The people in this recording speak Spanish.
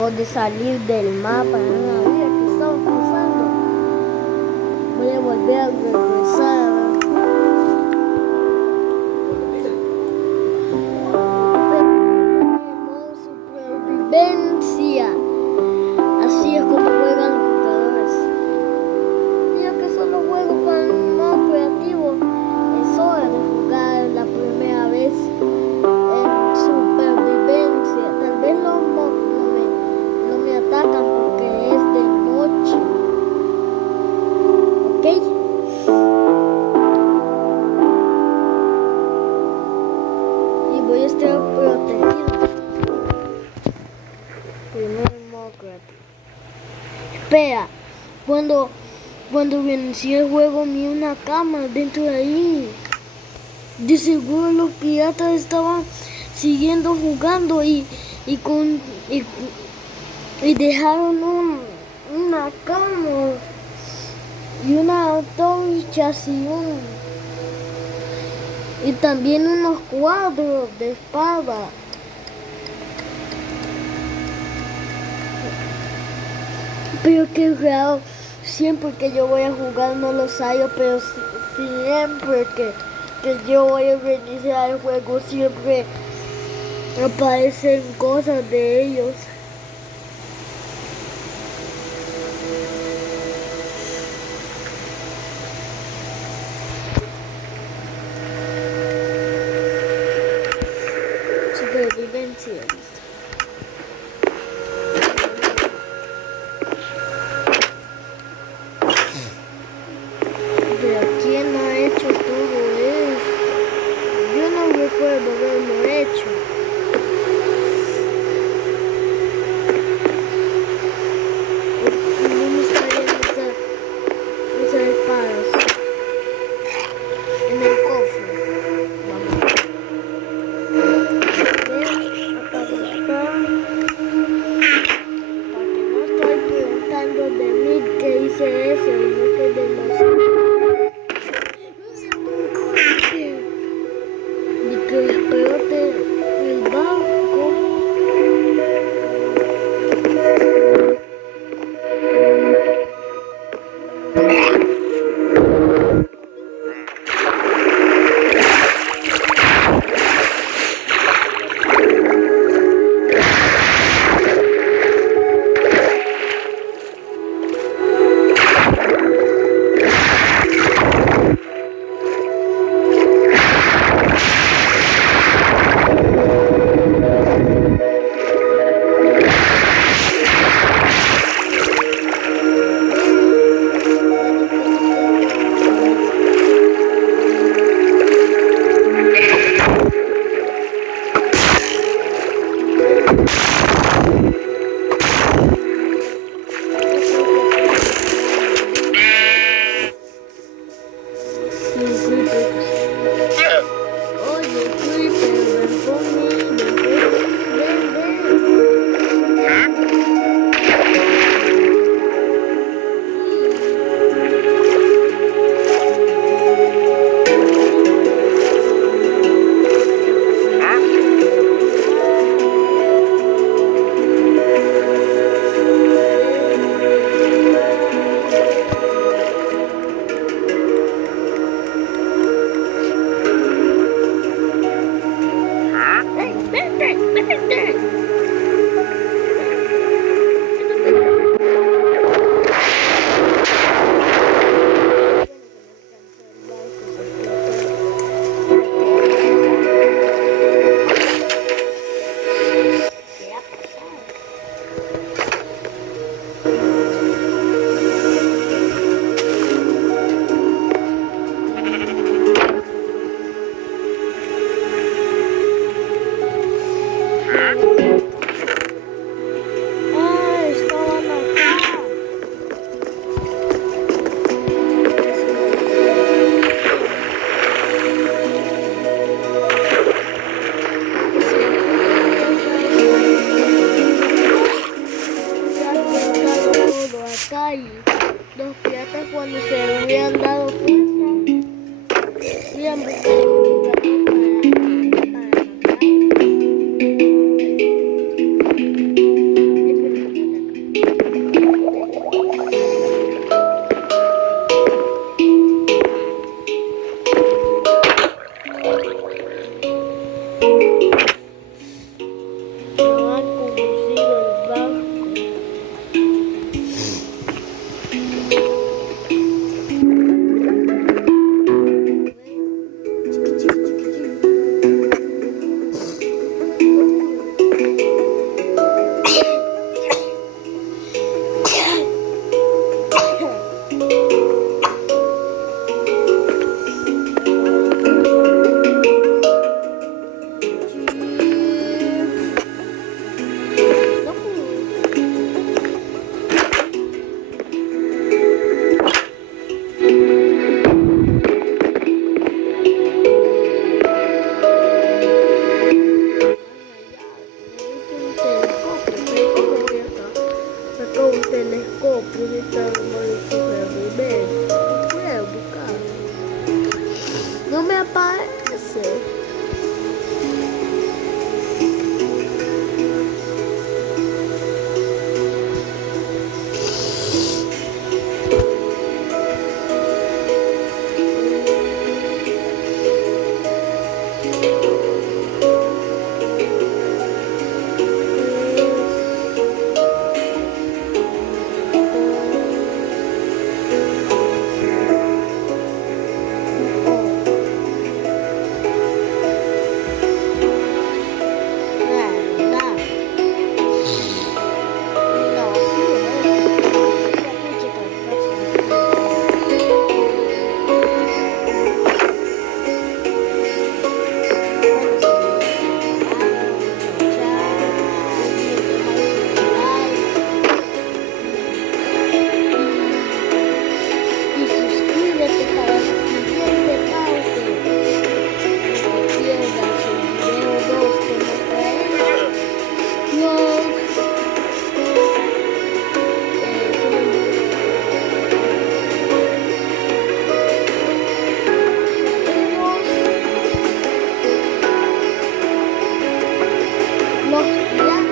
De salir del mapa en una vía que estaba cruzando. Voy a volver a regresar. Modo supervivencia. Así es como juegan los jugadores. Yo que solo juego con el modo creativo, es hora de jugar la primera vez en supervivencia. Tal vez no me atacan porque es de noche. ¿Ok? Y voy a estar protegido. Primero el modo creativo. Espera, cuando vencí el juego vi una cámara dentro de ahí. De seguro los piratas estaban siguiendo jugando y dejaron una cama y una antorcha y también unos cuadros de espada. Pero qué raro, siempre que yo voy a jugar no los hallo, pero siempre que yo voy a reiniciar el juego siempre aparecen cosas de ellos. Supervivencia, listo. Pero ¿quién ha hecho todo esto? Yo no recuerdo haberlo hecho. ¿Dónde está esas espadas? En el cofre. Vamos. Porque no estoy preguntando de mí que hice eso, sino que de los... De que explote el barco. Los piratas cuando se habían dado cuenta habían buscado un lugar para matar. pirata.